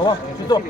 넘어, 주소.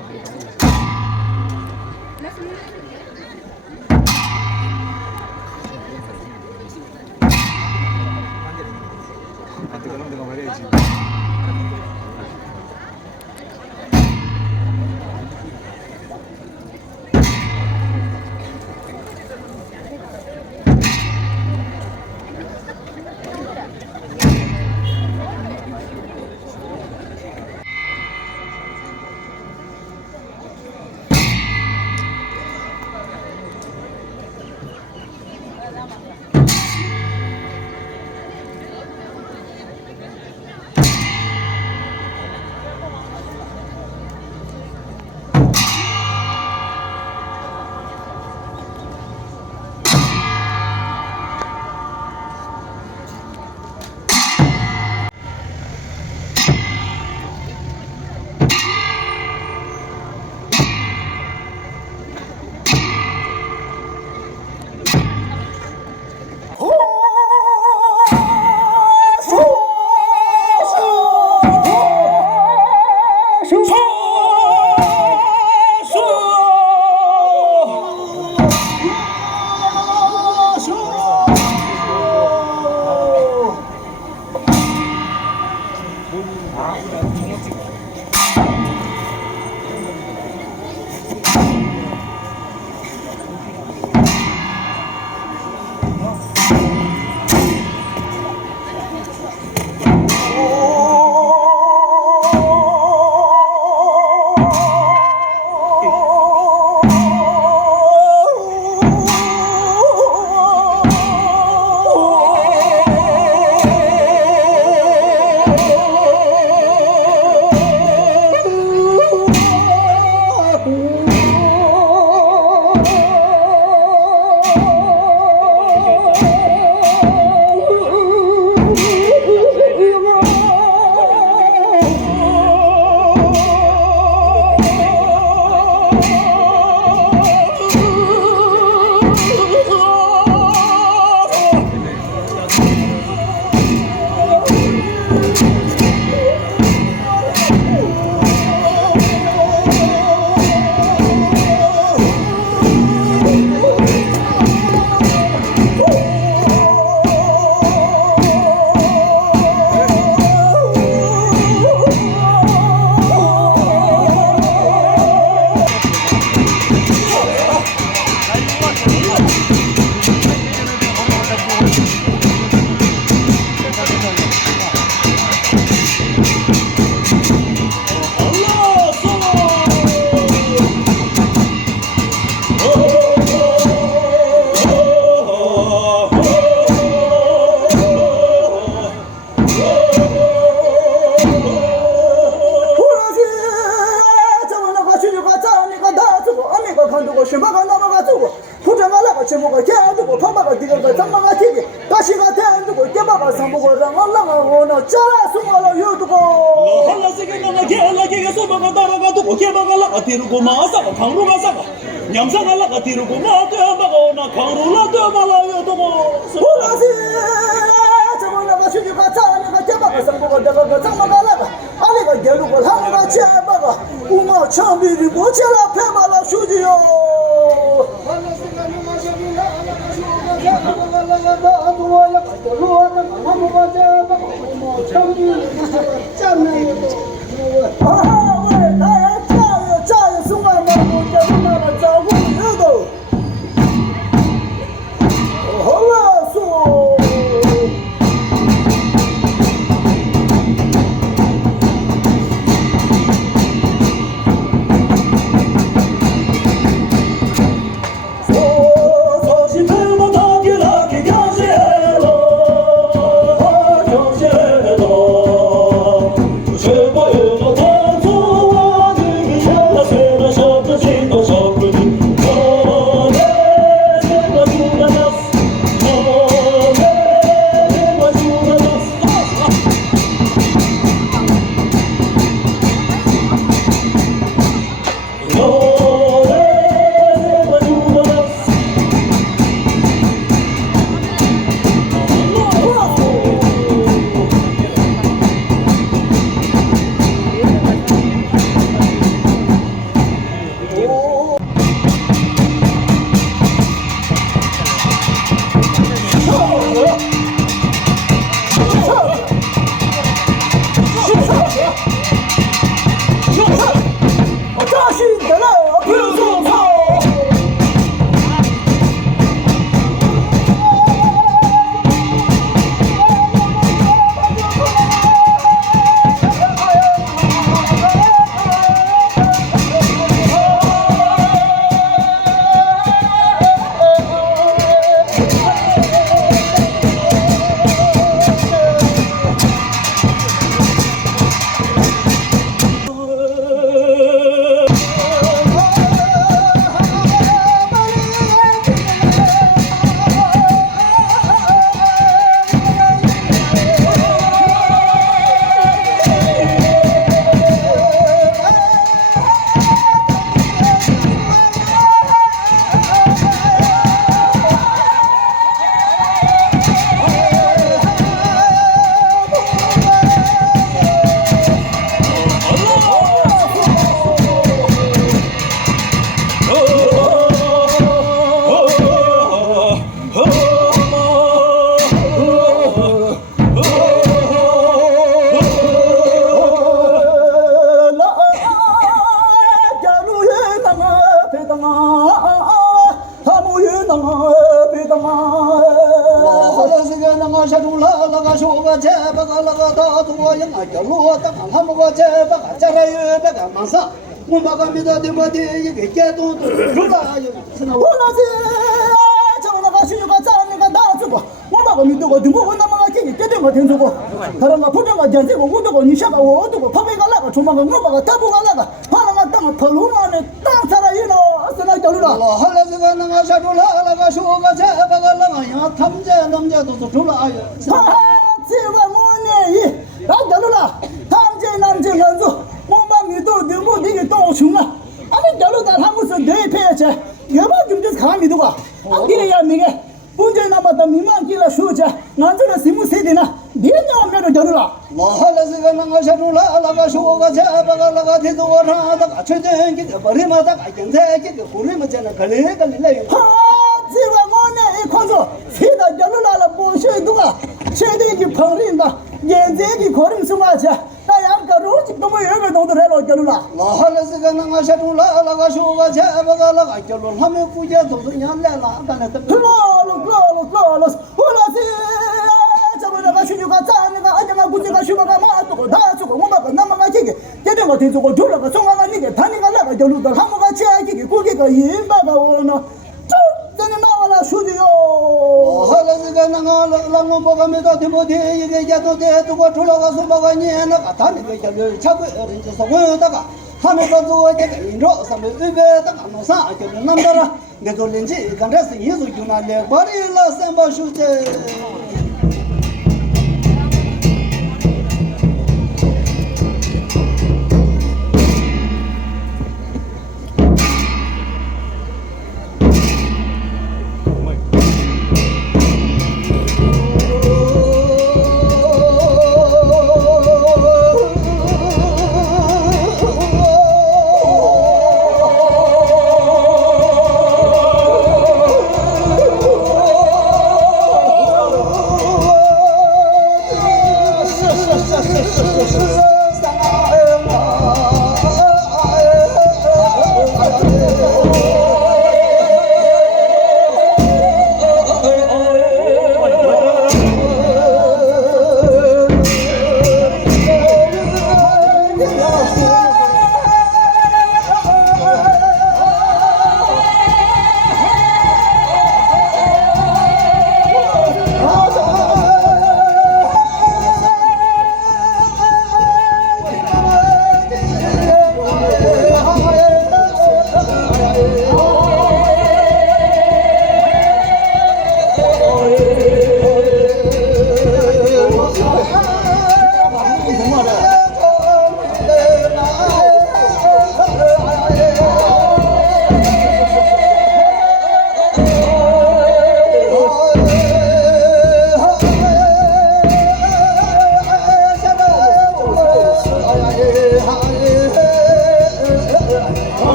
Uma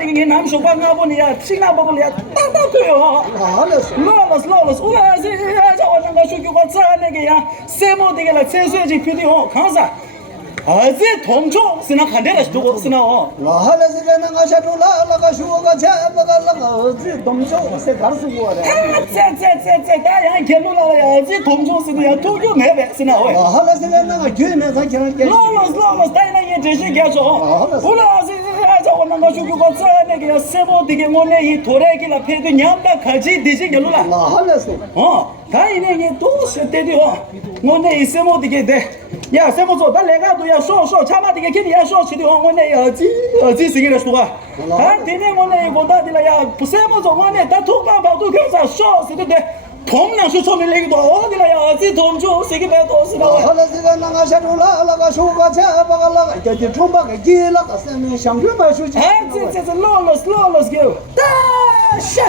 되게 남 쇼가 가보니야 신나 보고야 따따고요 러러스 우라지 저거는 쇼교가 짜내게야 세모 되게 라 세수지 비디오 강사 아제 동조 스나 간데라 저거 스나오 라할레스가 나가샤도라 라가쇼가 자바가라가 어제 동조 세 가르스고 와라 쎄 다양 개놀라야 아제 동조 스나야 도교 매베 스나오 라할레스가 나가 교내 사기한게 러러스 다이나 예 제시 겨줘 우라지 저거는 쇼교가 짜내게야 세모 되게 뭐네 이 도래기라 패도 냠다 가지 되지 겨놀라 라할레스 다이네 또 세대디오 뭐네 이 세모 되게 돼 야, 세모조, 나 내가 도야说차마디게 괜히 야说起的我那어지 생일에说啊，但今天我那我到底了呀，不세모조我那他土巴包都开始说是对不对？同样是说明那个多，我的了呀，这同住谁个白多是吧？라할레스가 나가샤도라 라가쇼가 자바가라가 이제 총바가 길라가 세면 상주마 쇼지这러러스 go， 哒，下。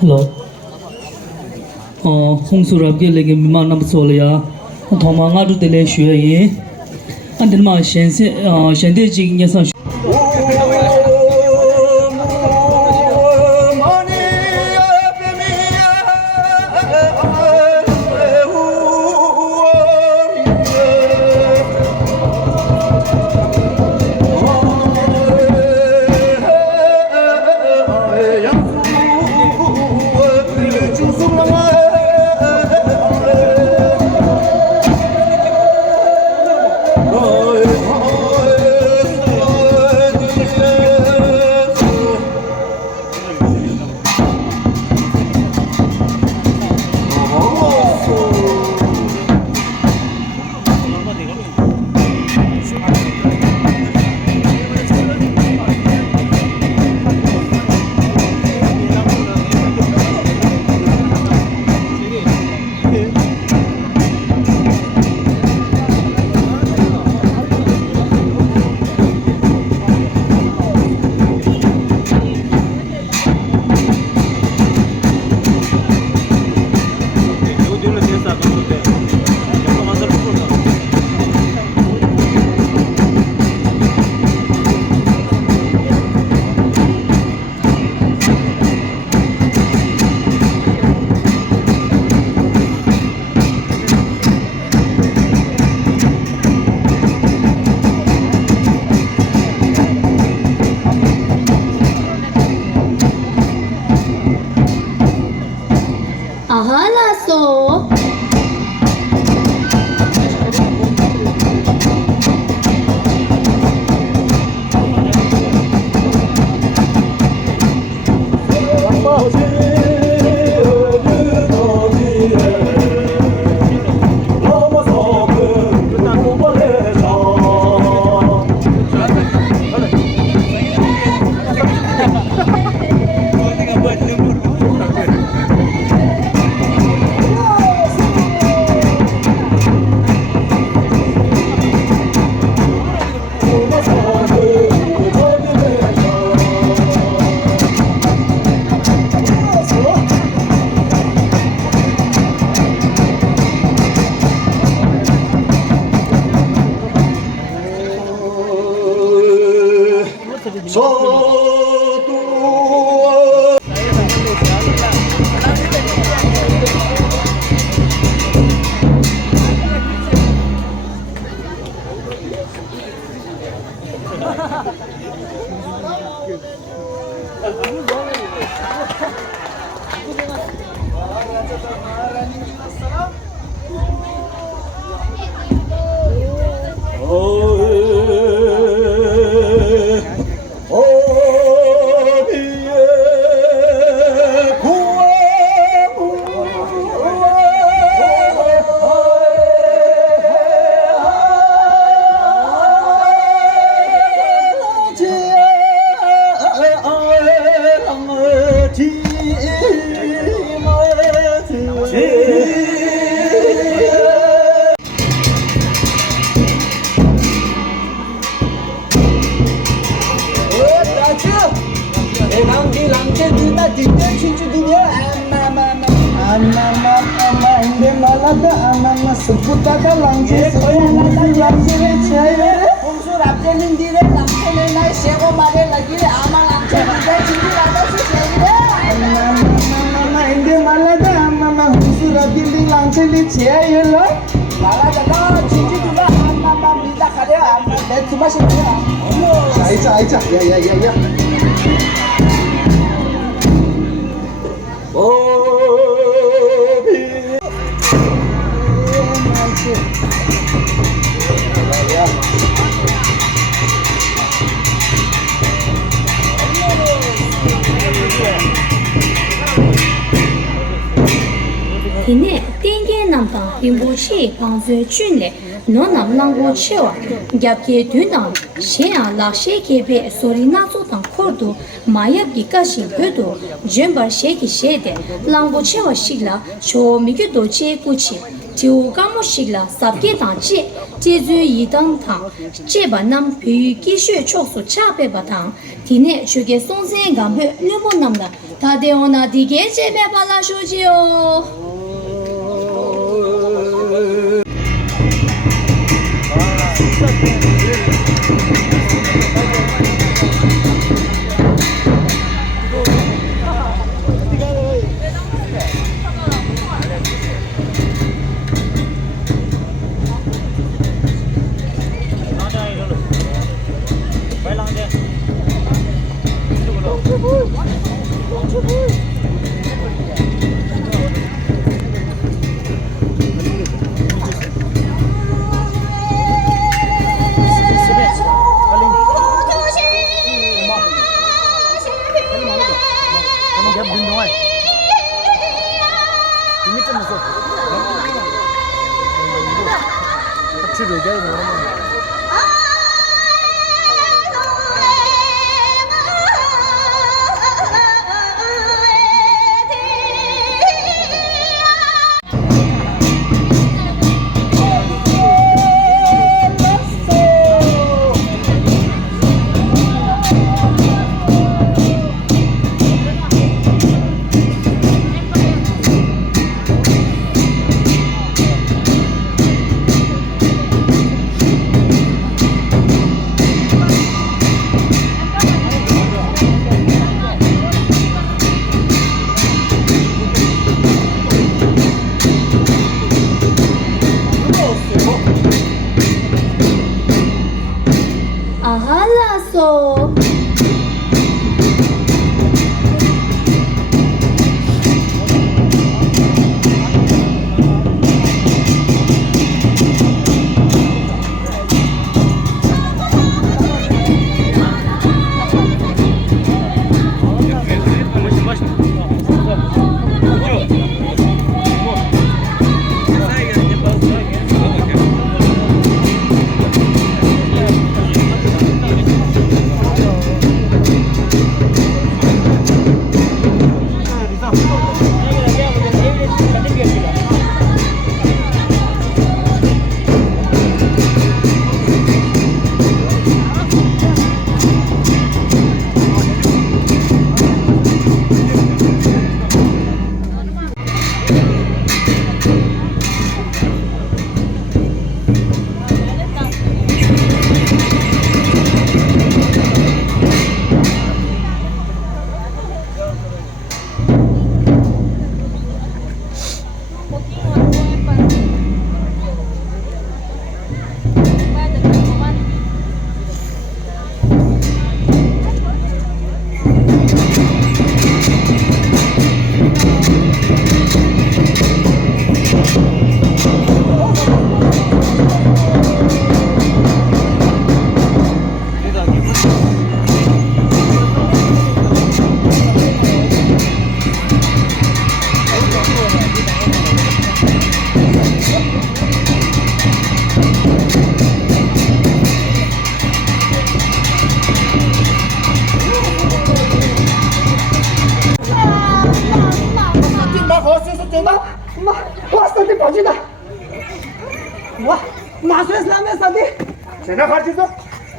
Hello. Hong Surab ke lege mima nam sol ya. Thoma nga du tele shue yin. An den ma shen se shen de ji nya sa Inde malada anama sıkıtada lançe sıkılarda lançe çayre. Unsur abdelin dire lançele lay şego mare lagire ama lançele de çindi rada su şehire. Inde malada anama huzura bildi lançeli çayre. Malada da çindi dula anama mida kare anama de tuma şehire. Ayça ya. Tine tingge namda rimboche kanzue chunle no nam langbo chewa gyapke dunam shea la sheke be sorina zotan kordo mayab gi kashin pödo jembar sheki shede langbo chewa shigla cho migyu do che kuchi jiu gamo shigla sabge dan che jeju yidang tang cheba nam pyu gi shue choksu chape batang tine chuge songsen gambe lebo namda tade ona dige chebe bala shojiyo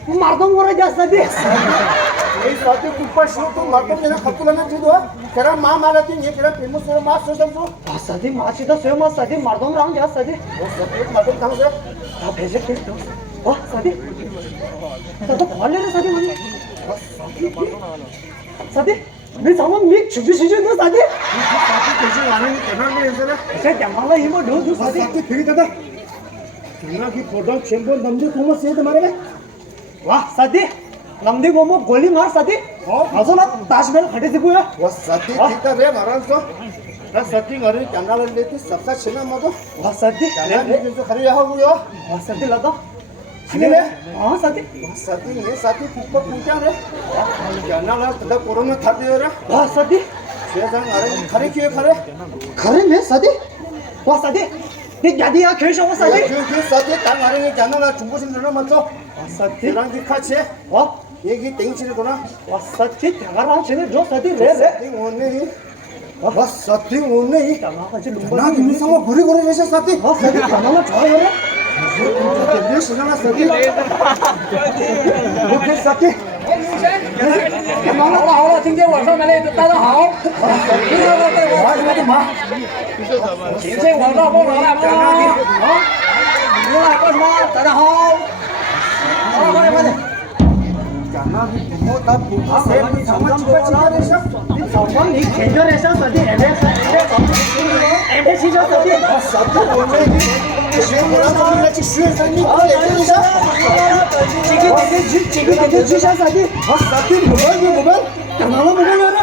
मारदम करे जा साथी ये साथी ऊपर शो तो मारदम ने खतुला ने जुदो तेरा मां मारती ये तेरा फेमस है मां सोचम तो साथी माची तो स्वयं साथी मारदम राम जा साथी मारदम कहां से आप भेजे थे तो वाह साथी तो कॉल ले साथी मुझे साथी मैं सामान मी छुपी छुपी दो साथी कैसे आने में करना नहीं ऐसा ऐसे जमाला ही वो दो साथी साथी फिर दादा कैमरा की फोटो चैंपियन दमदे तुम से तुम्हारे में वाह साथी लंबी मोमो गोली मार साथी असो ना ताजमहल खड़े से कोया वो साथी ठीक है महाराज तो ना साथी घरे कैमरा लेते सबका छेना मतो वाह साथी कैमरा लेके जो खड़ी रहा हुआ वाह साथी लगा छीने ले हां साथी साथी ये साथी कुछ पूछा रे कैमरा ला तदा कोरोना था दे रे वाह साथी से जान अरे खरे क्यों खरे खरे में साथी वाह साथी ये गाड़ी आ खेल शो साथी क्यों साथी ता मारे ने कैमरा ला 중고 좀 내려 맞죠 साथी तेरा की खाचे वाह 얘기 땡치를 거나 वाह साथी 대가랑 쟤네 저 साथी रे रे 사팅 오네 와 사팅 오네 같이 룸바 나 김상호 고리 고리 회사 사팅 वाह साथी 가나나 좋아요 रे 내 시간아 사팅 오케이 사팅 忙了好了，今天晚上来大家好，今天晚上不来吗？啊，你来干什么？大家好，快点快点。 정말 이 계절에서 어디 MBC 저 어디 지금 되게 주셔서 어디 장난을 먹으려나?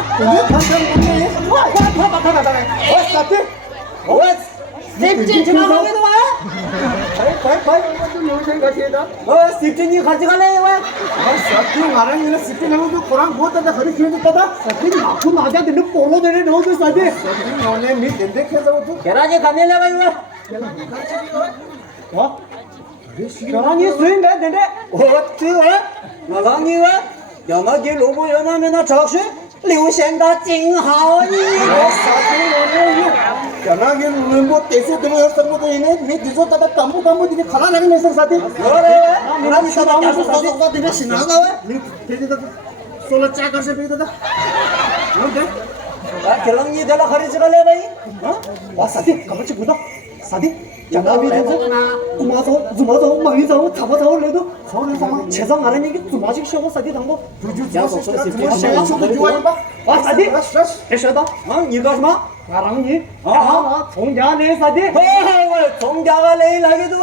셉진 지나가기도 와? 셉진이 가져갈래 와? 사팅 말하는 사팅 하고도 고랑 보다가 허리 키우는다다 셉진이 아프 맞아 되는 볼로 되는 너도 사지? 사팅 오네 미 덴데케서도 계란이 가면래 와 이거? 어? 계란이 수행 돼 되네? 어때? 나랑이 와? 영화기 로보 연하면 적시? 流行的真好你。 Karena lembu tesi dulu yang semua tu ini, ni dijual tada kamu ini kalah lagi mesra sahaja. Orang bisa bangun sesuatu kau tidak senang kau? Ni tadi tada solat cak kasih pergi tada. Nanti. Kelang ni dah hari sekali bayi. Wah sadi, kamu cik budak. Sadi, jangan bilang tu. Umazo, mahizo, tabazo ledo. Soalnya sama cezang ada ni kita macam siapa sadi tanggo. Wah sadi, esok dah, ni dah semua. Sekarang ni, Songja ni sadi. Songja ni lagi tu.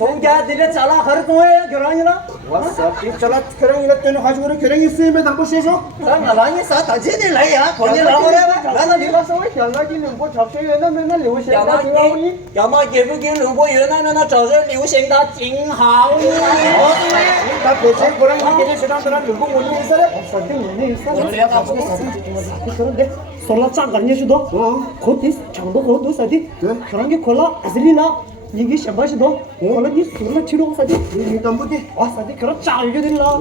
Songja tidak salah hari tu kerana ni lah. Wah, sadi salah kerana ni tu nak haji kerana ni sih macam apa sih so? Sekarang ni saat aja ni lah ya. Kau ni lama dah. Kerana ni lah所以讲那个冷波炒水那那流行的挺好呢。要么给不给冷波原来那炒水流行的挺好呢。那别些不然你给你食堂吃那冷波我那意思嘞。肯定我那意思。我这样搞这个事情，可能得说了账干你许多。可得强多好多啥的。对。可能你可了还是你了。 你给想办许多，可能你输了去了啥的，你干不的？哇啥的，可能炸一个的了。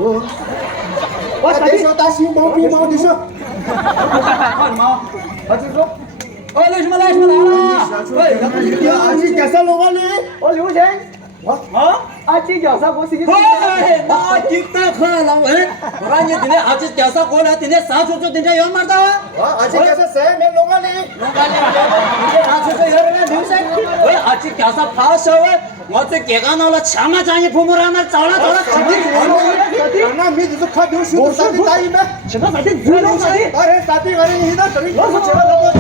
哇啥的，打新包皮毛的是。干嘛？他就说，来什么来了？喂，阿姐介绍我话哩，我刘先。 아직 여사 보시기 왜? 나 기타 하나 왜? 그러니 니네 아직 여사 고나 니네 사주주 니네 연말다. 아직 여사 세면 농가리. 이제 아주주 여름에 뉴생. 왜 아직 여사 파셔 왜? 어떻게 개가 나올라 참아장이 부모를 하나 잘라. 나 미드도 카드 슈도 사디 다이메. 제가 사진 누가 사디? 아래 사디 가리 히다 저리. 제가 가고.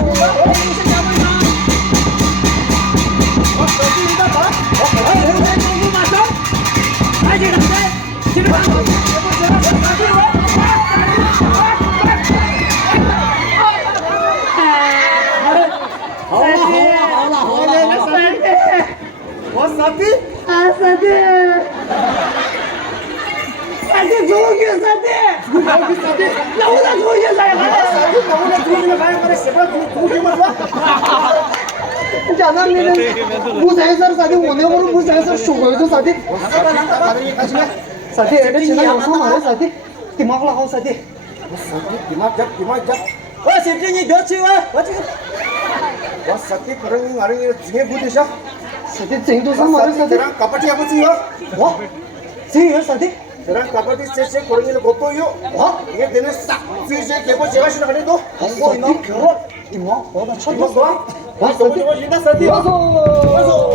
장난미는 무사해서 사디 원해보는 무사해서 쇼거도 사디 사디 애들 지나 영상 말해 사디 디막 나고 사디 디막 잡 와 세진이 몇치 와 사디 그런 말이 중에 부대셔 사디 쟁도 상 말해 사디 kapan dia apa sih yo? 와 쟁이 사디 그냥 가버디 제제 고르기를 못도요. 이게 되는 싹 뒤에 개고 제가 싫어하는데 뭐 이놈 결혼 이모 너다 천국 봐. 와서 뭐 인다 사디. 와서.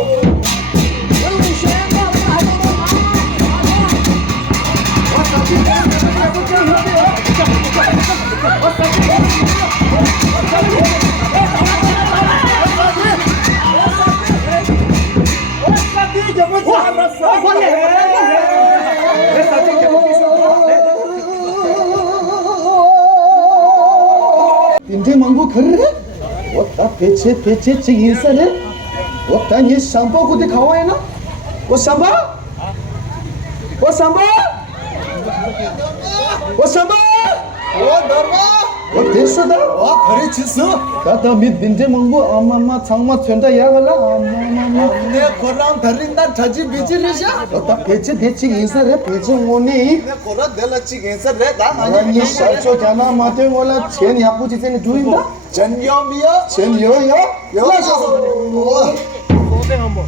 인제 망고 그래? 왔다 배체 제 인사네? 왔다 니 샴푸 고대 가와이나? 오 샴푸? 오 샴푸? 오 샴푸? 오 너마? 오 됐어다? 와 그래 지서? 가다 밑 인제 망고 아마마 창마 튼다 야갈라 아마마 내 고랑 다린다 자지 비지리샤? 왔다 배체 인사래 배체 오니 고라 될라치 인사래 나 아니 샤초 자나 마테 올라 첸 야부지 첸 두인다? 전염이야. 첸요요? 여기서 고생 한번.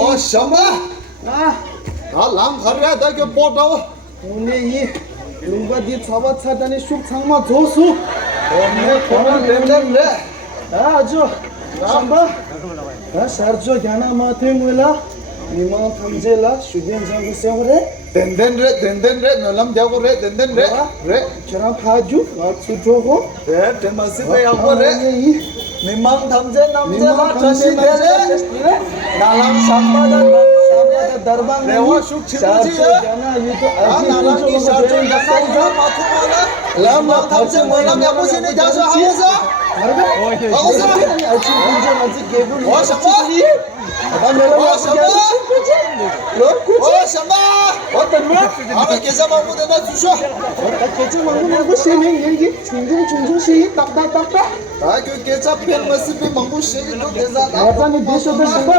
오, 샴바. 랑 가르야 다 그 보다오. 오늘 이 용바디 차바 차다니 슉 창마 조수 오늘 고난 된다래 아주 샴바 아 사르조 야나 마테무라 니만 탐제라 슈덴 장구 세오레 덴덴레 너람 자고레 덴덴레 레 저랑 파주 와츠조고 에 데마시베 야고레 미망 탐제 남제라 자시데레 나랑 샴바다 दरबार में रेवा शुक छिमुजी है ये तो नालांग की शार्जो दसाइजा माथुमाला लामा थामसे मोला में मुझे नहीं जा सो हमसा हमसा अच्छी कुंजे मजी केबुल ओ शम्मा अब मेरा ओ शम्मा ओ शम्मा ओ तन्मा अरे कैसा मांगू देना तुझो कैसे मांगू मैं को से नहीं ये चुंजुं से तक ताकि कैसा फिर मसी पे मांगू से तो कैसा आता नहीं देशो पे सब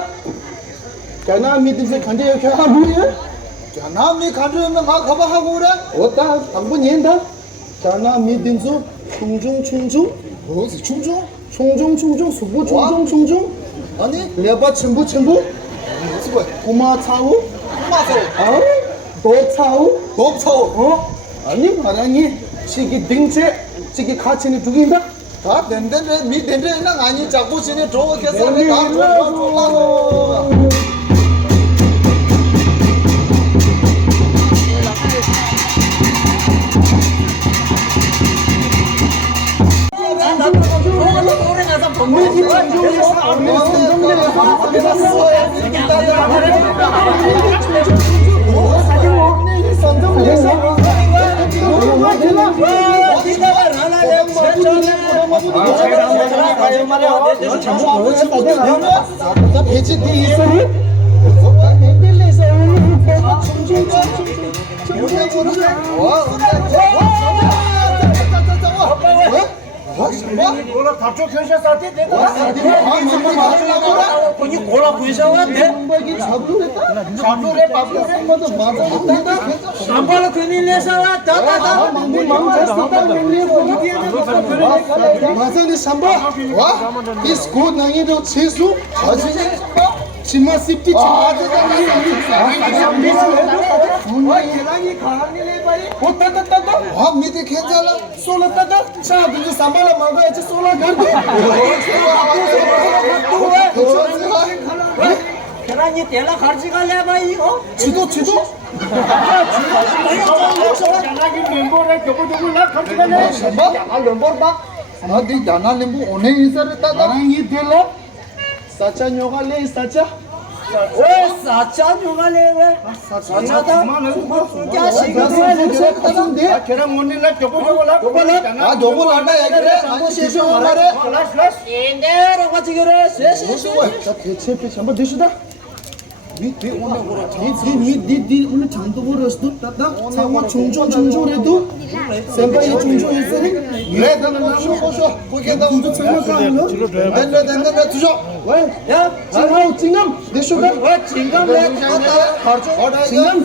क्या नाम मीटिंग से खंडे क्या हुई है क्या नाम नहीं खंडे में ना खबर है वो रे होता हमको नहीं था क्या नाम मीटिंग से 충중 뭐 충중 수부 충중 아니 레바 첨부 무슨 거야 고마 차우 고마서 도 차우 곱차오 아니 시기 등체 시기 가치니 두긴다 다 덴덴레 미 덴덴랑 아니 자꾸 신이 저 계산에 다 돌아올라 뭐라 다쳐 견셔 사태 되고 거기 고라 부셔와 돼 잡으래 밥으래 뭐도 맞아 삼발로 괜히 내서와 다다다 마산이 삼바 와 이스고 나이도 체수 치마 씹기 치마 와 밑에 괜찮아 솔라따다 자 근데 삼바라 망가야지 솔라 간대 계란이 대라 가지가 내봐 이거. 지도 장난기 멤버래 교보적으로 나 같이가 내 아 멤버 봐 아디 야나 멤버 오네 인사했다 나랑 이 델라 사차 뇨갈레 사차 왜 사차 누가래 왜? 사차다. 야 시간을 계란 원일라 교보적으로 아 요거 나다 얘기래 아니 시쇼 말해 인데로 가지기래. 자 대체 한번 드시다 밑에 오늘 보러 니 오늘 장도 벌었어. 나 장마 종종해도 선배이 종종했으니 왜 너는 쇼쇼 거기다 우주 장마 가면 된다 주죠 야 장마 진감 내 쇼다 왜 진감래 가르쳐 진감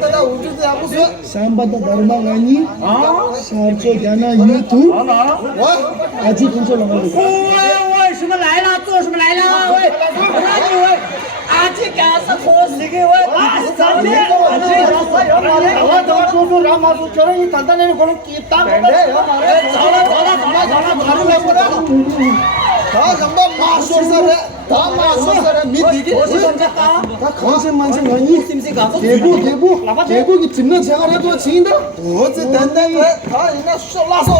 나 우주대 하고 있어 샴바다 나르망아니 샴초 야나 유튜브 아직 근처 나가고 喂，什么来了？做什么来了？喂，喂，阿姐干啥拖死给我？阿姐，나 조조 라마수 결혼이 단단히 그런 끼딱 다 정말 마술사래 다 마술사래 믿기게 다 거짓만생 아니 대국이 집는 생활해도 지인다 어째 단단히 다 이나 쏠라서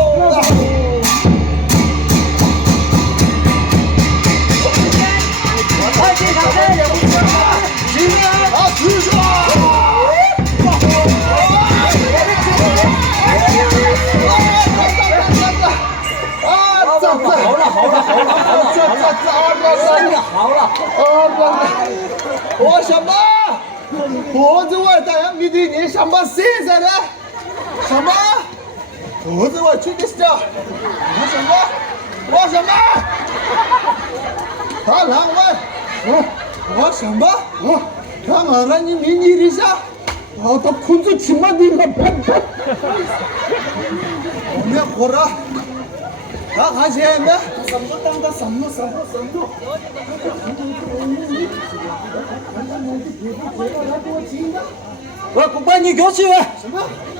아 주죠我什么？脖子外大洋迷弟，你什么现在的？什么？脖子外去的是这？我什么？我什么？他狼外，我什么？他马上你迷你一下，我都困住起码你了，我们活着。 다 같이 해, 네? 삼도 삼도. 왜 국방이 교치 왜?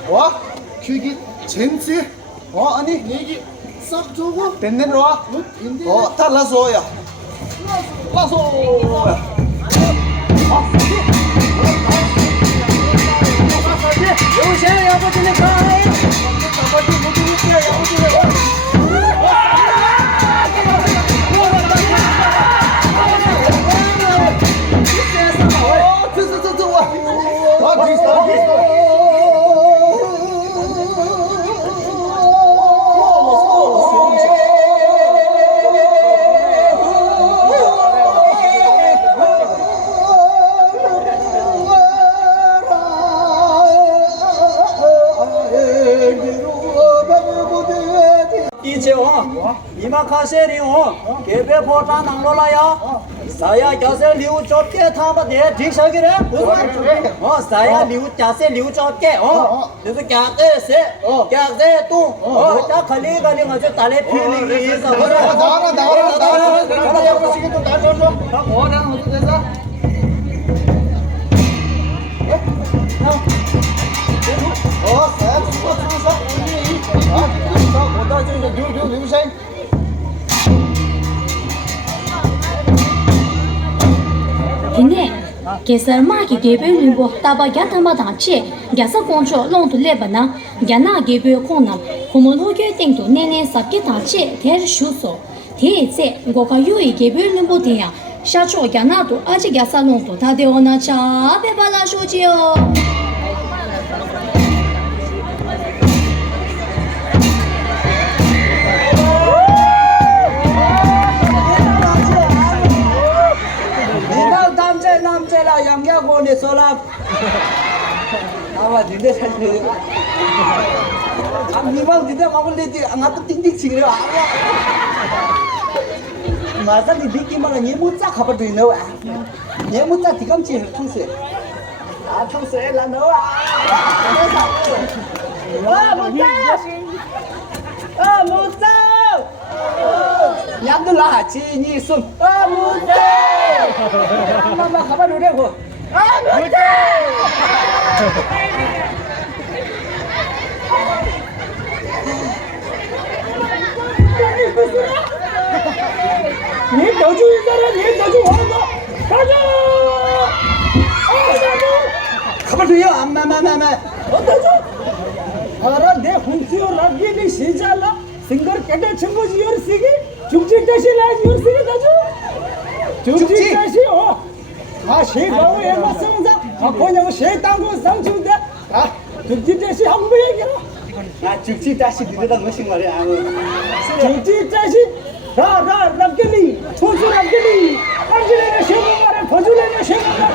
와, 그게 젠지. 아니 얘기 싹 주고 됐네 와. 달라서야. 라서. 요새 여보들이 가해. 이마카세리오 개배 포장 낭로라야 사야 자세 리우 좁게 타바데 디셔기래 사야 리우 자세 리우 좁게 그래서 갸세세 갸세 뚱자 칼리 가서 달래 피리 이서 나와라 시기 좀 나줘 다 뭐라는 어디 돼서 Tine, kesar ma ki gebe limbo taba ya tama dang che, gyasa kongcho long tu leba na, gyana gebe kong nam, kumo lo gyo ting tu nene sabke dang che, ter shu so. Te e tse, goka yui gebe limbo tiya, sha cho gyana tu aji gyasa long tu ta de ona cha, beba la shu ji yo. 남자라 양양고니 소라 아마 니네 살지 미방 니네 마블레지 안가도 띵띵 치기로 아마 마사 니 비키마가 예무자 가버도 있노 예무자 디감치 통세 통세 라 넣어 무자 얌들라 지니 숨 무자 엄마 가봐주려고 무자 니 너주 있잖아 니 너주 와서 가자 가봐줘요 엄마마마마 어떠죠? 알아 내 훈수요 랍기니 시잘라 सिंगर केटे छंगो जी और सिगी चुगची टशी लाज और सिगी दाजू चुगची टशी हो आ शे गाव ए मसंजा आ कोने वो शे तांगो संचुदे आ चुगची टशी हम भी गेलो आ चुगची टशी दिदा मसिंग मारे आ चुगची टशी रा रबकेली छोसु रबकेली अंजले ने शे मारे फजुले ने शे मारे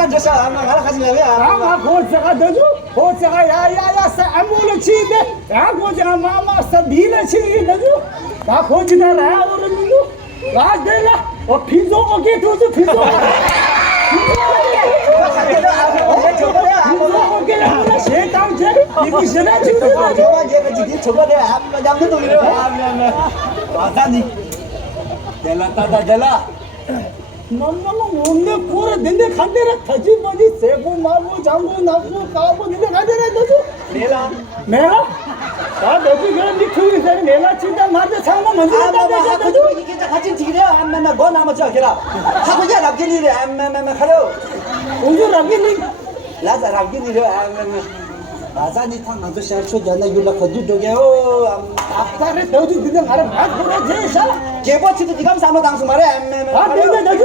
간 저서 아마 가라 가지 말이야. 아마 고자가 되죠? 고자가 야야야 사무를 치게 야 고자가 마마사 미래 치게 되죠? 나 고지나 라오르는 나 내가 빈소 어깨 도저 빈소 세당제 이기시나 주는 저만 얘가 지금 저번에 아마 양도 돌려. 와사니 델라 따다 델라 너무 뭔데 코를 nen데 간데라 터지 뭐지 세고 마고 장고 나고 가고 nen데 간데라 너도 내라 내가 나 너도 그런 니 크게 살 내가 진짜 나한테 상만 먼저 아마 한다 하고 너도 이게 같이 지기래. 아마 뭐 남았죠, 걔라. 하고 야 랍기니래. 아마 가려. 오늘하기는 라자 랍기니래. 라자니 탕 나도 샤초 전에 유라 거두 도게요. 앞다리 너도 그냥 알아 맞고 제사 개버치도 지금 사노 당수 말해. 아 내가 너도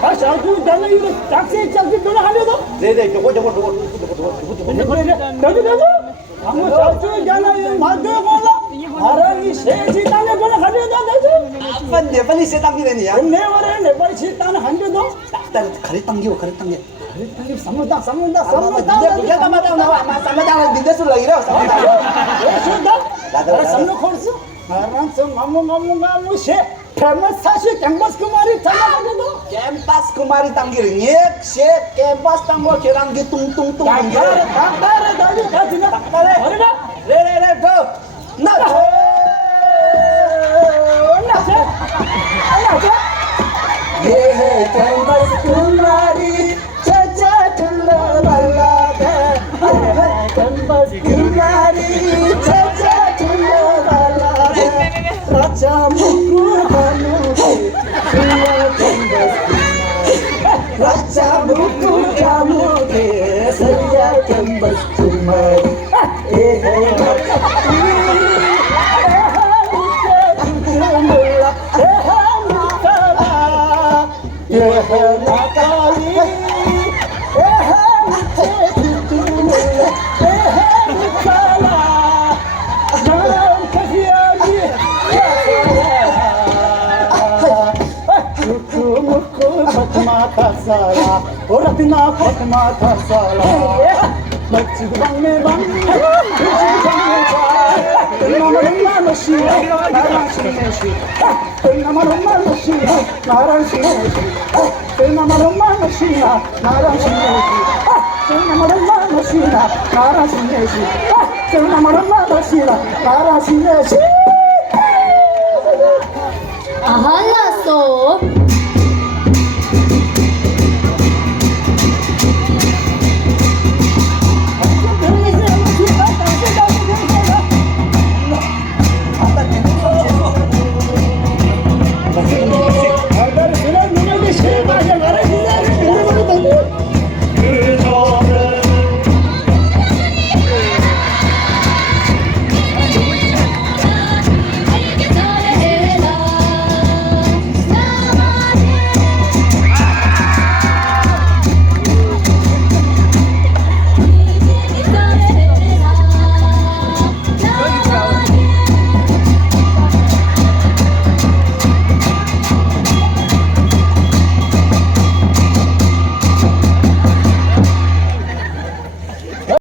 아 샤고 달라 이거 짝세 너는 하려고 네네 저거 너도 아무 짝세 달라 맞대 골라 아랑이 세지 달라 너는 하려고 너도 아빠 내 빨리 세 당기래니야. 내 말에 내 말이 싫다는 한데도 딱 가리 당기고 가리 당겨. 삼문다 아마 니네 부자가 마다 나와. 아마 삼마다 니네 술 나기래. 나도 삼는 코스 알았어 마무 셰 페머스 사실 갱버스 그 말이 장난하고도 캠파스 kumarin tanggiring yek shek 캠파스 tanggo kerang tung 닭다래 나도 가지나 어디가 레레레 고 나 예 캠파스 kumarin caca 둘러발라대 캠파스 kumarin caca 둘러발라대 라자 묵고 가누게 그야 캠파스 Raja buku kamu ke saya kembali kembali mata sala ora tina pat mata sala machid bang me bang namar mashi naran shi namar mashi naran shi namar mashi naran shi namar mashi naran shi namar mashi naran shi 아할라소